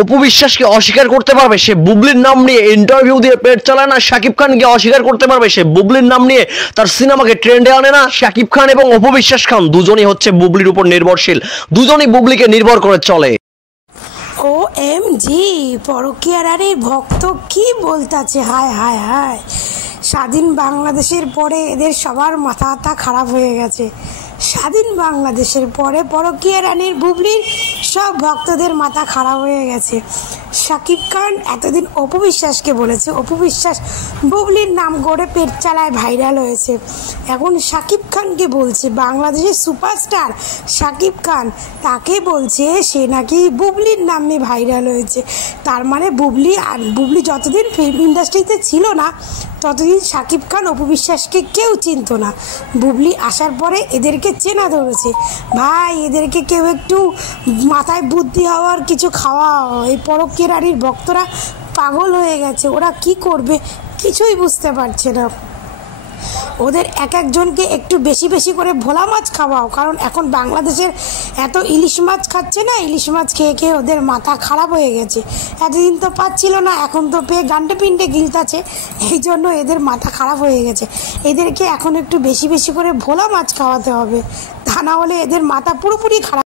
অপু বিশ্বাসকে অস্বীকার করতে পারবে সে বুবলির নাম নিয়ে ইন্টারভিউ দিয়ে পেট চালায় না? শাকিব খানকে অস্বীকার করতে পারবে সে বুবলির নাম নিয়ে তার সিনেমাকে ট্রেন্ডে আনে না? শাকিব খান এবং অপু বিশ্বাস খান দুজনই হচ্ছে বুবলির উপর নির্ভরশীল, দুজনই বুবলিকে নির্ভর করে চলে। OMG, পরকীয়া রানীর ভক্ত কি বলতাছে! হায় হায় হায়, স্বাধীন বাংলাদেশের পরে এদের সবার মাথা খারাপ হয়ে গেছে। স্বাধীন বাংলাদেশের পরে পরকীয়া রানীর বুবলির সব ভক্তদের মাথা খারাপ হয়ে গেছে। শাকিব খান এতদিন অপু বিশ্বাসকে বলেছে, অপু বিশ্বাস বুবলির নাম করে পেট চালায়, ভাইরাল হয়েছে। এখন শাকিব খানকে বলছে, বাংলাদেশের সুপারস্টার শাকিব খান তাকে বলছে সে নাকি বুবলির নামে ভাইরাল হয়েছে। তার মানে বুবলি যতদিন ফিল্ম ইন্ডাস্ট্রিতে ছিল না ততদিন শাকিব খান অপু বিশ্বাসকে কেউ চিনত না। বুবলি আসার পরে এদেরকে চেনা ধরেছে। ভাই, এদেরকে কেউ একটু মাথায় বুদ্ধি হওয়ার কিছু খাওয়াও। এই পরকীয়া রানীর ভক্তরা পাগল হয়ে গেছে, ওরা কি করবে কিছুই বুঝতে পারছে না। ওদের এক একজনকে একটু বেশি বেশি করে ভোলা মাছ খাওয়াও, কারণ এখন বাংলাদেশের এত ইলিশ মাছ খাচ্ছে না, ইলিশ মাছ খেয়ে খেয়ে ওদের মাথা খারাপ হয়ে গেছে। এতদিন তো পাচ্ছিল না, এখন তো পেয়ে গান্ডে পিন্ডে গিলতাছে, এই জন্য এদের মাথা খারাপ হয়ে গেছে। এদেরকে এখন একটু বেশি বেশি করে ভোলা মাছ খাওয়াতে হবে, তা না হলে এদের মাথা পুরোপুরি খারাপ।